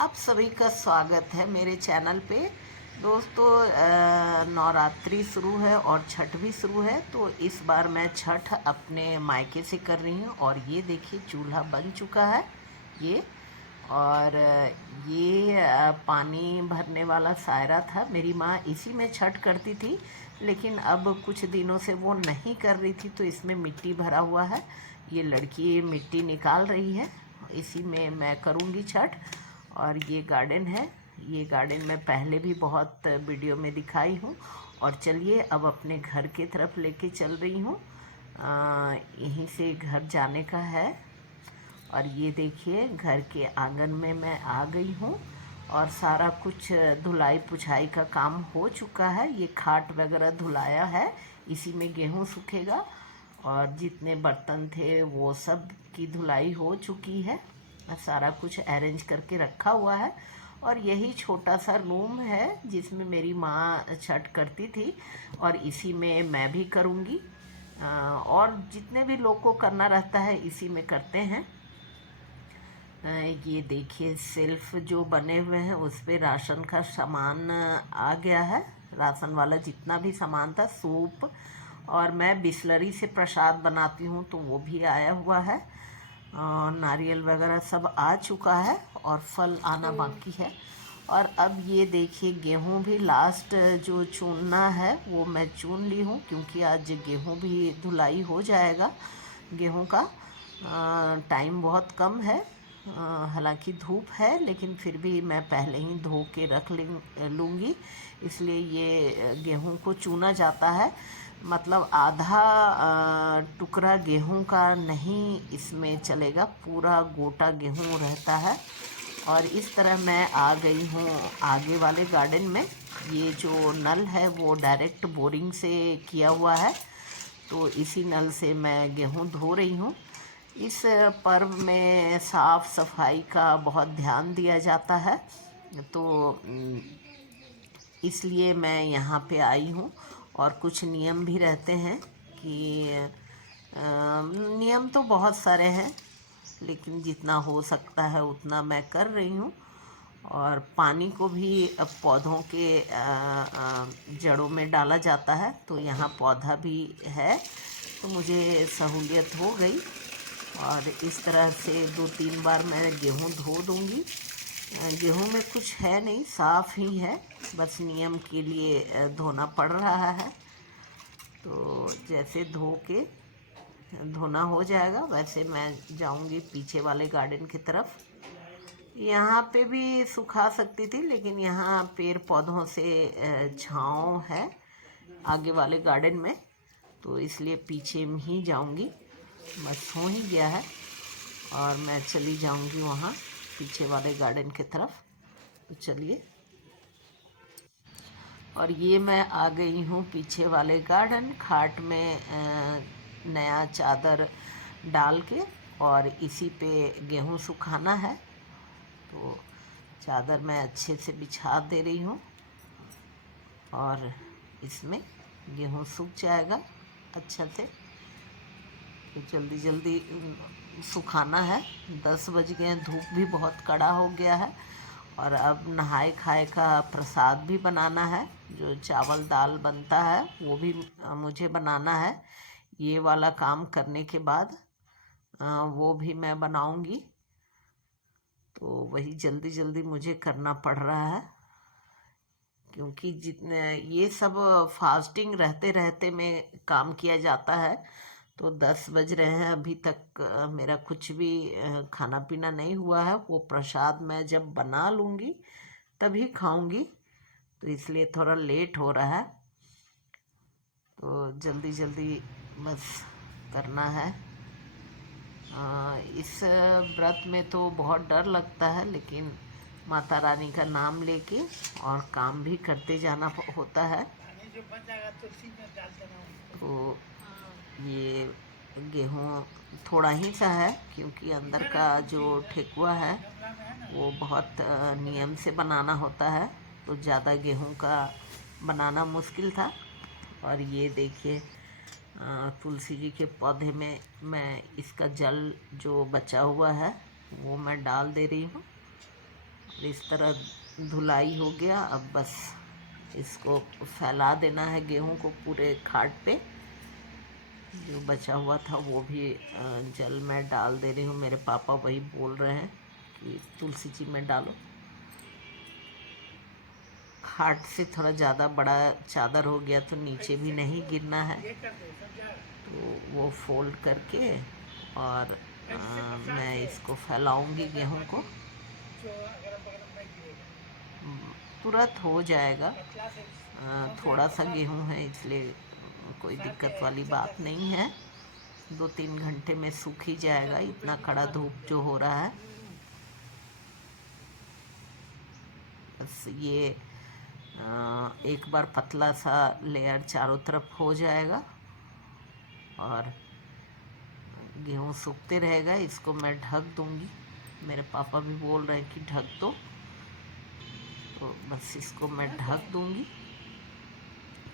आप सभी का स्वागत है मेरे चैनल पे। दोस्तों, नवरात्रि शुरू है और छठ भी शुरू है, तो इस बार मैं छठ अपने मायके से कर रही हूँ। और ये देखिए, चूल्हा बन चुका है ये। और ये पानी भरने वाला सायरा था। मेरी माँ इसी में छठ करती थी, लेकिन अब कुछ दिनों से वो नहीं कर रही थी, तो इसमें मिट्टी भरा हुआ है। ये लड़की मिट्टी निकाल रही है, इसी में मैं करूँगी छठ। और ये गार्डन है। ये गार्डन मैं पहले भी बहुत वीडियो में दिखाई हूँ। और चलिए अब अपने घर की तरफ लेके चल रही हूँ। यहीं से घर जाने का है। और ये देखिए, घर के आंगन में मैं आ गई हूँ और सारा कुछ धुलाई पुछाई का काम हो चुका है। ये खाट वगैरह धुलाया है, इसी में गेहूँ सूखेगा। और जितने बर्तन थे वो सब की धुलाई हो चुकी है। सारा कुछ अरेंज करके रखा हुआ है। और यही छोटा सा रूम है जिसमें मेरी माँ छठ करती थी, और इसी में मैं भी करूँगी। और जितने भी लोग को करना रहता है इसी में करते हैं। ये देखिए, सेल्फ जो बने हुए हैं उस पे राशन का सामान आ गया है। राशन वाला जितना भी सामान था, सूप, और मैं बिस्लरी से प्रसाद बनाती हूँ तो वो भी आया हुआ है। नारियल वगैरह सब आ चुका है और फल आना बाकी है। और अब ये देखिए, गेहूं भी लास्ट जो चूनना है वो मैं चून ली हूँ, क्योंकि आज गेहूं भी धुलाई हो जाएगा। गेहूं का टाइम बहुत कम है। हालांकि धूप है, लेकिन फिर भी मैं पहले ही धो के रख लूँगी। इसलिए ये गेहूं को चुना जाता है। मतलब आधा टुकड़ा गेहूं का नहीं इसमें चलेगा, पूरा गोटा गेहूं रहता है। और इस तरह मैं आ गई हूँ आगे वाले गार्डन में। ये जो नल है वो डायरेक्ट बोरिंग से किया हुआ है, तो इसी नल से मैं गेहूं धो रही हूँ। इस पर्व में साफ सफाई का बहुत ध्यान दिया जाता है, तो इसलिए मैं यहाँ पे आई हूँ। और कुछ नियम भी रहते हैं कि नियम तो बहुत सारे हैं, लेकिन जितना हो सकता है उतना मैं कर रही हूँ। और पानी को भी अब पौधों के जड़ों में डाला जाता है, तो यहाँ पौधा भी है, तो मुझे सहूलियत हो गई। और इस तरह से 2-3 बार मैं गेहूँ धो दूँगी। गेहूँ में कुछ है नहीं, साफ़ ही है, बस नियम के लिए धोना पड़ रहा है। तो जैसे धो के धोना हो जाएगा, वैसे मैं जाऊंगी पीछे वाले गार्डन की तरफ। यहाँ पे भी सुखा सकती थी, लेकिन यहाँ पेड़ पौधों से छाँव है आगे वाले गार्डन में, तो इसलिए पीछे में ही जाऊंगी। बस हो ही गया है और मैं चली जाऊंगी वहाँ पीछे वाले गार्डन की तरफ। तो चलिए, और ये मैं आ गई हूँ पीछे वाले गार्डन। खाट में नया चादर डाल के, और इसी पे गेहूँ सुखाना है, तो चादर मैं अच्छे से बिछा दे रही हूँ। और इसमें गेहूँ सूख जाएगा अच्छा से। तो जल्दी जल्दी सुखाना है। 10 बज गए हैं, धूप भी बहुत कड़ा हो गया है। और अब नहाए खाए का प्रसाद भी बनाना है। जो चावल दाल बनता है वो भी मुझे बनाना है। ये वाला काम करने के बाद वो भी मैं बनाऊंगी, तो वही जल्दी जल्दी मुझे करना पड़ रहा है, क्योंकि जितने ये सब फास्टिंग रहते रहते में काम किया जाता है। तो 10 बज रहे हैं, अभी तक मेरा कुछ भी खाना पीना नहीं हुआ है। वो प्रसाद मैं जब बना लूँगी तभी खाऊंगी, तो इसलिए थोड़ा लेट हो रहा है। तो जल्दी जल्दी बस करना है। इस व्रत में तो बहुत डर लगता है, लेकिन माता रानी का नाम लेके और काम भी करते जाना होता है। तो ये गेहूँ थोड़ा ही सा है, क्योंकि अंदर का जो ठेकुआ है वो बहुत नियम से बनाना होता है, तो ज़्यादा गेहूँ का बनाना मुश्किल था। और ये देखिए, तुलसी जी के पौधे में मैं इसका जल जो बचा हुआ है वो मैं डाल दे रही हूँ। इस तरह धुलाई हो गया। अब बस इसको फैला देना है गेहूं को पूरे खाट पे। जो बचा हुआ था वो भी जल में डाल दे रही हूँ। मेरे पापा वही बोल रहे हैं कि तुलसी जी में डालो। खाट से थोड़ा ज़्यादा बड़ा चादर हो गया तो नीचे भी नहीं गिरना है, तो वो फोल्ड करके और मैं इसको फैलाऊंगी गेहूं को। तुरंत हो जाएगा। थोड़ा सा गेहूं है इसलिए कोई दिक्कत वाली बात नहीं है। 2-3 घंटे में सूख ही जाएगा, इतना कड़ा धूप जो हो रहा है। बस ये एक बार पतला सा लेयर चारों तरफ हो जाएगा और गेहूं सूखते रहेगा। इसको मैं ढक दूंगी। मेरे पापा भी बोल रहे हैं कि ढक दो, तो बस इसको मैं ढक दूंगी।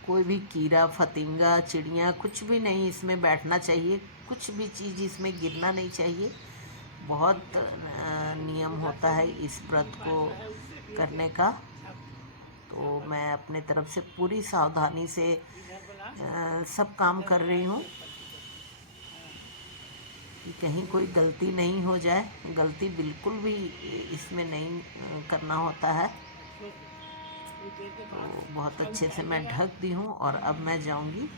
कोई भी कीड़ा फतिंगा चिड़िया कुछ भी नहीं इसमें बैठना चाहिए, कुछ भी चीज़ इसमें गिरना नहीं चाहिए। बहुत नियम होता है इस व्रत को करने का, तो मैं अपने तरफ से पूरी सावधानी से सब काम कर रही हूँ कि कहीं कोई गलती नहीं हो जाए। गलती बिल्कुल भी इसमें नहीं करना होता है। तो बहुत अच्छे से मैं ढक दी हूँ और अब मैं जाऊँगी।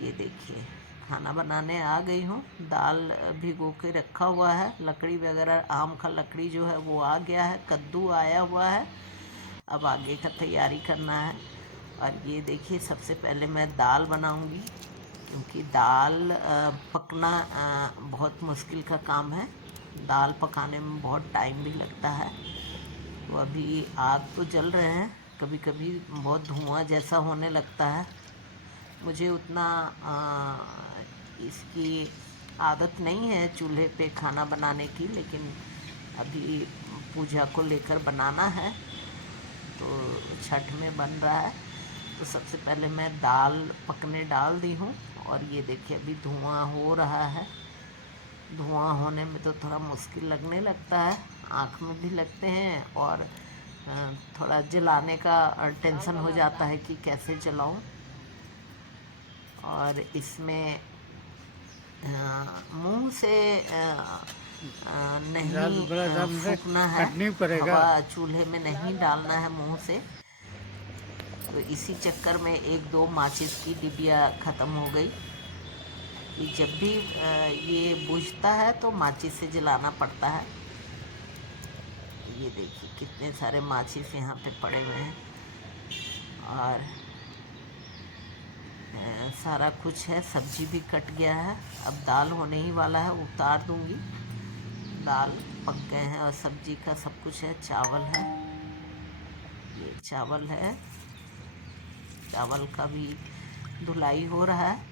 ये देखिए खाना बनाने आ गई हूँ। दाल भिगो के रखा हुआ है, लकड़ी वगैरह आम का लकड़ी जो है वो आ गया है, कद्दू आया हुआ है। अब आगे का तैयारी करना है। और ये देखिए सबसे पहले मैं दाल बनाऊंगी, क्योंकि दाल पकना बहुत मुश्किल का काम है। दाल पकाने में बहुत टाइम भी लगता है। तो अभी आग तो जल रहे हैं, कभी कभी बहुत धुआं जैसा होने लगता है। मुझे उतना इसकी आदत नहीं है चूल्हे पे खाना बनाने की, लेकिन अभी पूजा को लेकर बनाना है तो छठ में बन रहा है। तो सबसे पहले मैं दाल पकने डाल दी हूँ और ये देखिए अभी धुआं हो रहा है। धुआं होने में तो थोड़ा मुश्किल लगने लगता है, आँख में भी लगते हैं और थोड़ा जलाने का टेंशन हो जाता है कि कैसे जलाऊं। और इसमें मुंह से नहीं फूकना है, हवा चूल्हे में नहीं डालना है मुंह से। तो इसी चक्कर में 1-2 माचिस की डिबिया ख़त्म हो गई कि जब भी ये बुझता है तो माचिस से जलाना पड़ता है। ये देखिए कितने सारे माचिस यहाँ पे पड़े हुए हैं और सारा कुछ है। सब्जी भी कट गया है। अब दाल होने ही वाला है, उतार दूंगी। दाल पक गए हैं और सब्जी का सब कुछ है। चावल है, ये चावल है, चावल का भी धुलाई हो रहा है।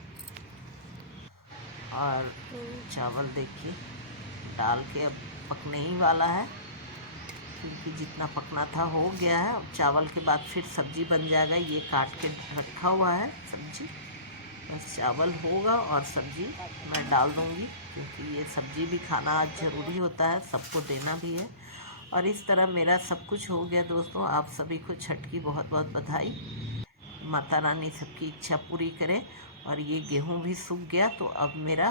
और चावल देखिए डाल के अब पकने ही वाला है, क्योंकि जितना पकना था हो गया है। अब चावल के बाद फिर सब्जी बन जाएगा। ये काट के रखा हुआ है सब्जी, बस चावल होगा और सब्जी मैं डाल दूंगी, क्योंकि ये सब्जी भी खाना आज ज़रूरी होता है, सबको देना भी है। और इस तरह मेरा सब कुछ हो गया दोस्तों। आप सभी को छठ की बहुत बहुत बधाई। माता रानी सबकी इच्छा पूरी करे। और ये गेहूं भी सूख गया, तो अब मेरा